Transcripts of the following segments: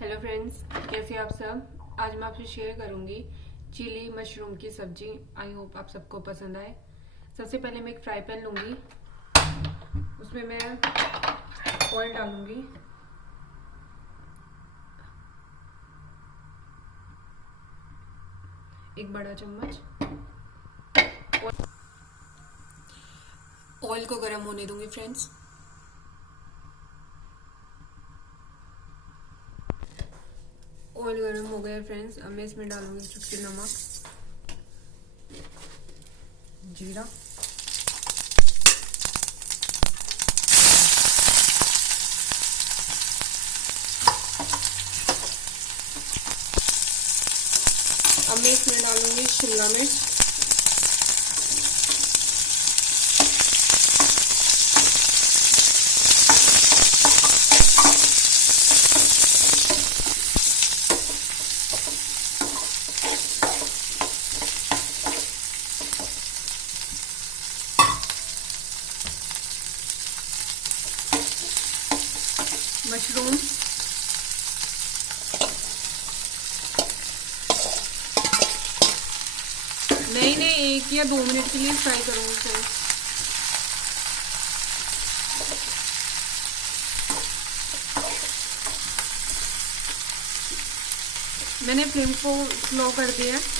Hello friends, कैसे आप सब। आज मैं आपसे शेयर करूंगी चिली मशरूम की सब्जी। आई होप आप सबको पसंद आए। सबसे पहले मैं एक फ्राई पैन लूंगी, उसमें मैं ऑयल डालूंगी। एक बड़ा चम्मच ऑयल को गर्म होने दूंगी फ्रेंड्स। ऑयल गर्म हो गया फ्रेंड्स। अब मैं इसमें डालूंगी चुटकी नमक, जीरा, अब मैं इसमें डालूंगी शिमला मिर्च, मशरूम, नहीं 1 या 2 मिनट के लिए फ्राई करूंगी फ्रेंड्स। मैंने फ्लेम को स्लो कर दिया है।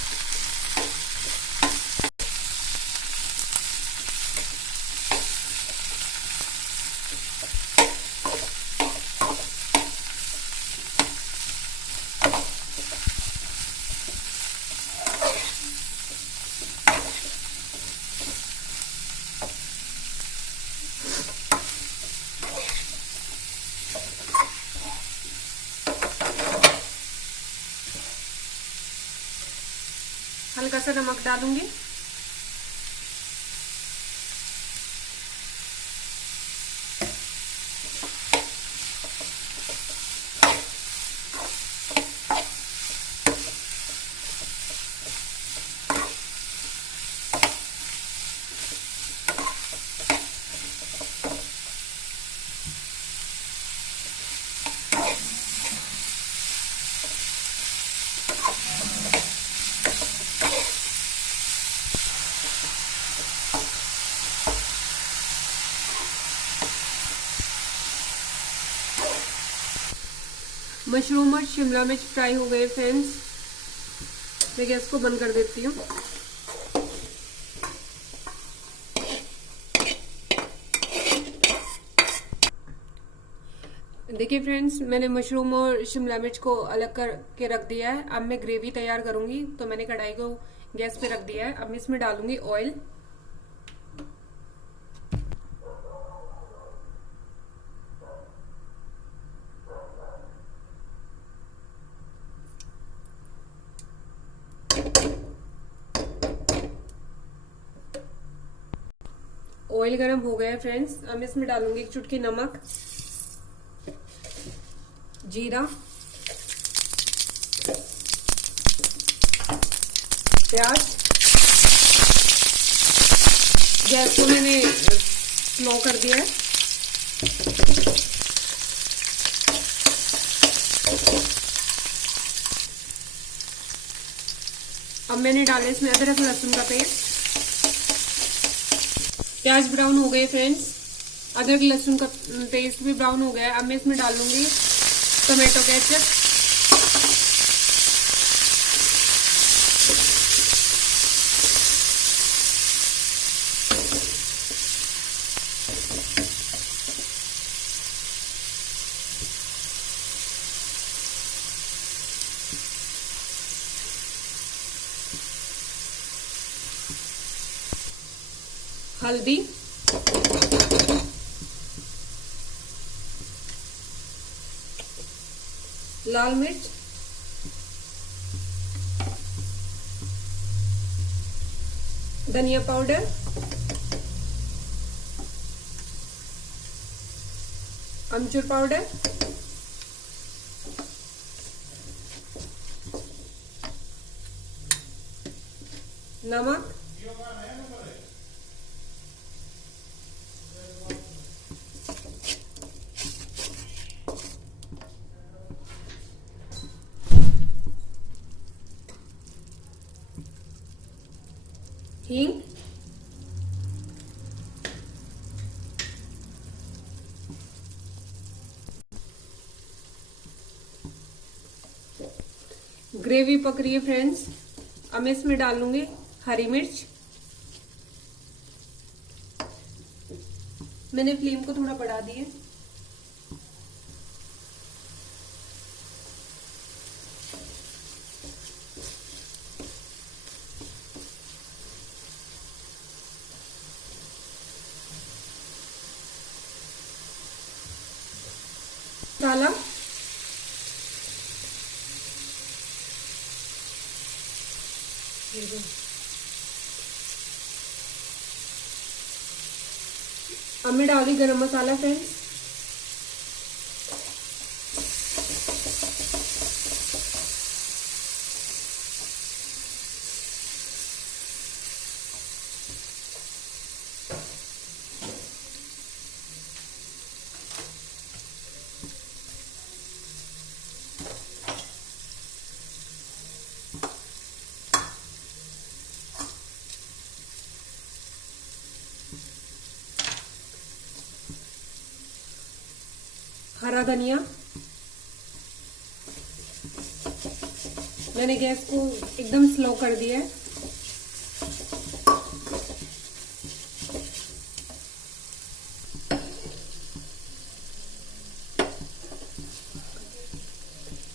हल्का सा नमक डालूंगी। मशरूम और शिमला मिर्च फ्राई हो गए फ्रेंड्स। मैं गैस को बंद कर देती हूँ। देखिए फ्रेंड्स, मैंने मशरूम और शिमला मिर्च को अलग करके रख दिया है। अब मैं ग्रेवी तैयार करूंगी, तो मैंने कढ़ाई को गैस पे रख दिया है। अब मैं इसमें डालूंगी ऑयल। ऑयल गर्म हो गया है फ्रेंड्स। अब मैं इसमें डालूंगी 1 चुटकी नमक, जीरा, प्याज। गैस को मैंने स्लो कर दिया है। अब मैंने डाला इसमें अदरक लहसुन का पेस्ट। प्याज ब्राउन हो गए फ्रेंड्स, अदरक लहसुन का पेस्ट भी ब्राउन हो गया है। अब मैं इसमें डालूंगी टोमेटो केचप, हल्दी, लाल मिर्च, धनिया पाउडर, अमचूर पाउडर, नमक, हींग, ग्रेवी पक रही है फ्रेंड्स। अब मैं इसमें डाल लूंगी हरी मिर्च। मैंने फ्लेम को थोड़ा बढ़ा दिया। डाला, अब मैं डाली गरम मसाला फ्रेंड्स। हरा धनिया, मैंने गैस को एकदम स्लो कर दिया है।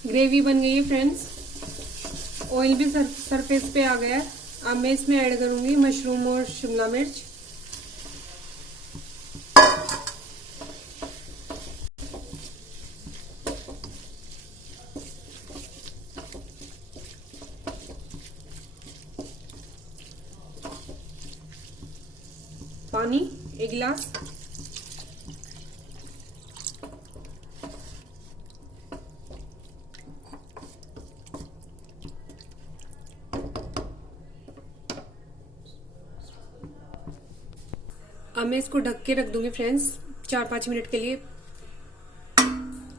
ग्रेवी बन गई है फ्रेंड्स, ऑयल भी सरफेस पे आ गया है। अब मैं इसमें ऐड करूंगी मशरूम और शिमला मिर्च। पानी 1 गिलास, अब मैं इसको ढक के रख दूंगी फ्रेंड्स 4-5 मिनट के लिए,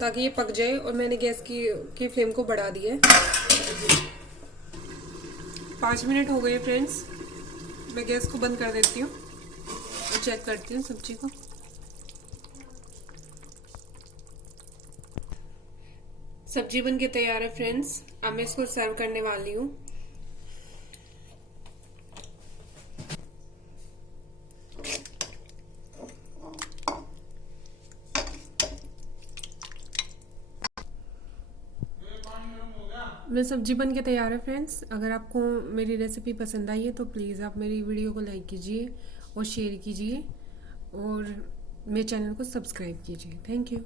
ताकि ये पक जाए। और मैंने गैस की फ्लेम को बढ़ा दिया है। 5 मिनट हो गए फ्रेंड्स, मैं गैस को बंद कर देती हूँ और चेक करती हूँ सब्जी को। सब्जी बन के तैयार है फ्रेंड्स। अब मैं इसको सर्व करने वाली हूँ। मैं सब्जी बन के तैयार है फ्रेंड्स। अगर आपको मेरी रेसिपी पसंद आई है तो प्लीज़ आप मेरी वीडियो को लाइक कीजिए और शेयर कीजिए और मेरे चैनल को सब्सक्राइब कीजिए। Thank you.